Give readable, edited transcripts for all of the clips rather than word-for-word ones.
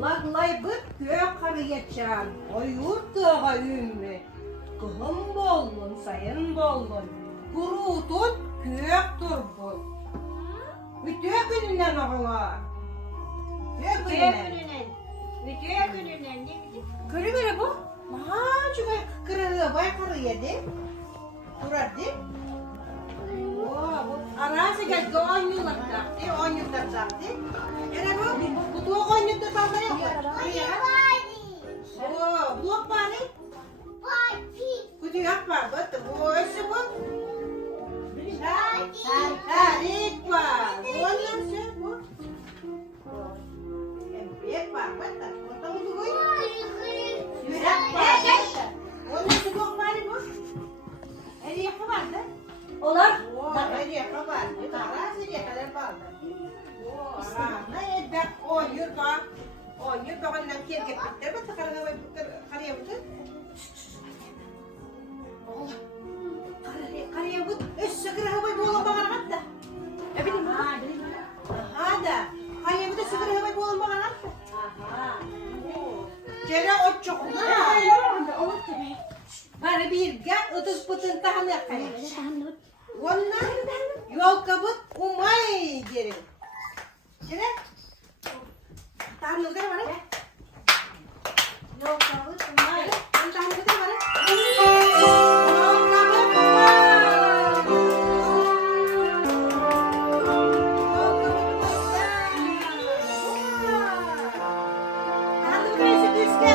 Laglaybıt gök karıyaçan, oyurtuğa ümmü. Kılım bollun, sayın bollun. Kuru tut, gök turbu. Bütün gününden oğula. Bütün gününden. Bütün gününden ne bileyim. Kırı böyle bu. Haa, çünkü kırığı bay karıyadı. Durardı. Arası geldi 10 yıllar taktı, 10 yıllar taktı. Yani bu 10 yıllar taktı yok. Bu blok var ne? Bu dünya var, bu ösü bu. Tarik var. Bu ondan şey bu. Büyük var, bak da. Orta mı bu? Yürek var. Onun ösü blok var bu. Eriyakı vardı. Olar. Eriyakı var. Arası eriyakı vardı. Ne edecek 10 yıl var. 10 yıl var, ondan kere gittikler. Bak karıya budur. Karıya budur. Össü kırığı boy boğulan bağına hatta. Ne bileyim ha? Aha da. Karıya budur, sıkırığı boy boğulan bağına hatta. Kere o çok. Bana bir gel, 30 pıtın tahanı yakaya. Ondan yol kabut umay geri. Geri. Tahan nılgara bana. Yol kabut umay. Tahan nılgara bana. Yol kabut umay. Yol kabut umay. Tahan nılgara isi düzge.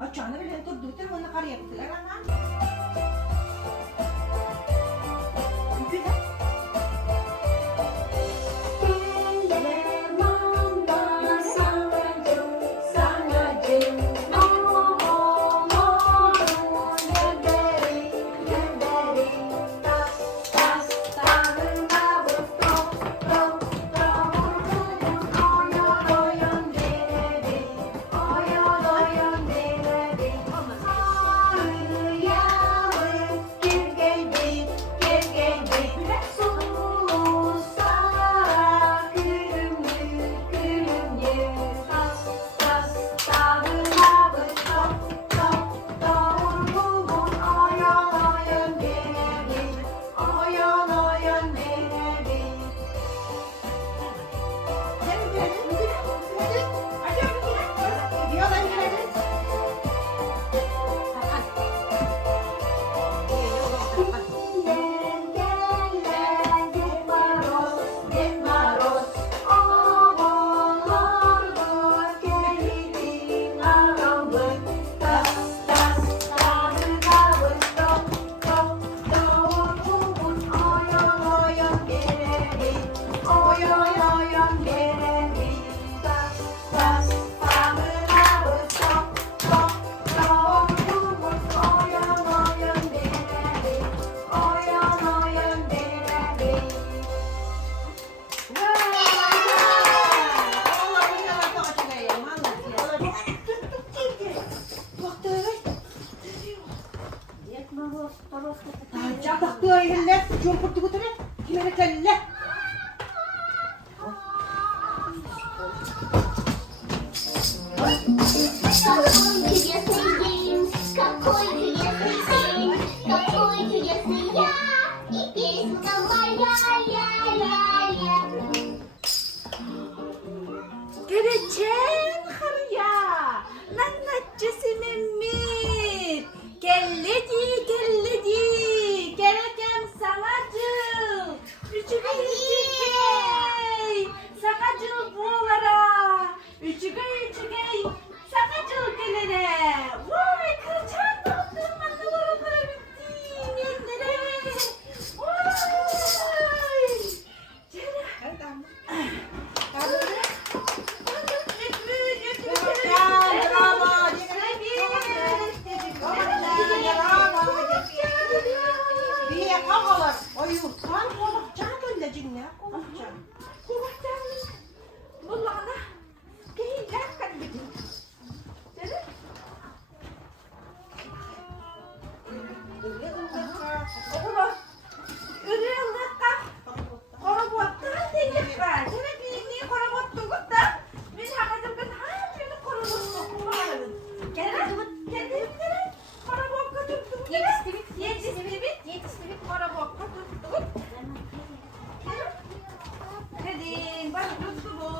Açana bile durdur, onu karıya bitiler ana. Güzel. Çabuk böyle cumpurtu götüre. Kimere kelle. Какой я Yetiştirip para bokka tuttuk. Dedin, bak tuttu bu.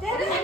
Dede.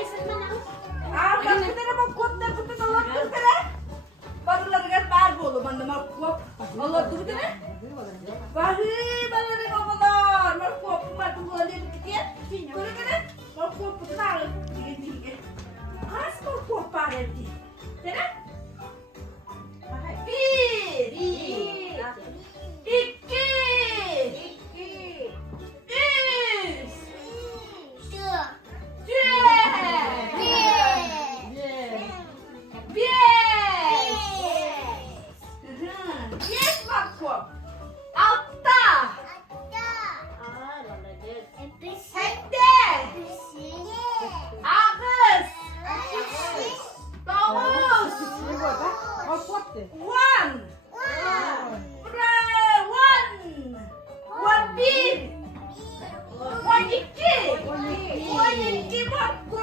12 bakko.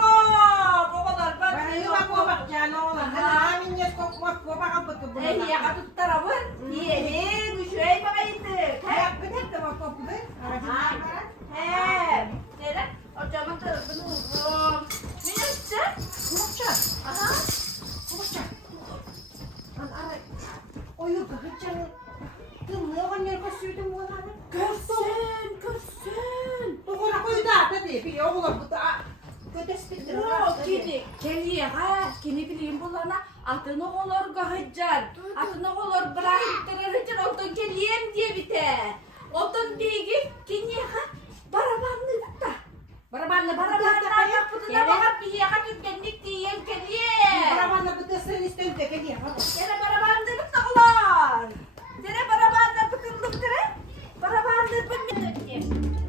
O kadar bak. Bak canım oğlan. Hadi minnet kokmak bak bakın. Ya katut tarafın. Ye, bu şey bakaydı. Kayak benek de bak koktu. He. Nere? O camın tarafını vurdum. Ne yaptı? Kokacak. Aha. Kokacak. Lan ara. Oyu kakacak. Ne var ne kasıyordun bu adamı? Görsün. Doğru koy da hadi bir oğlan bu da. Kötüsü Yok gidi. Geliyor ha. Kini bileyim bulana. Atını olur kahıcar. Atını olur bırakıp için ondan geleyim diye bite. Ondan bilgi kini ha. Barabanlı da. Barabanlı yok bu da bakar bir yaka tükenlik diyeyim geliyor. Barabanla bu da sen istedim de geliyor. Yine barabanlı da olur. Yine barabanlı bıkıldım tere. Barabanlı bıkıldım.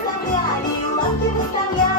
Ставляли,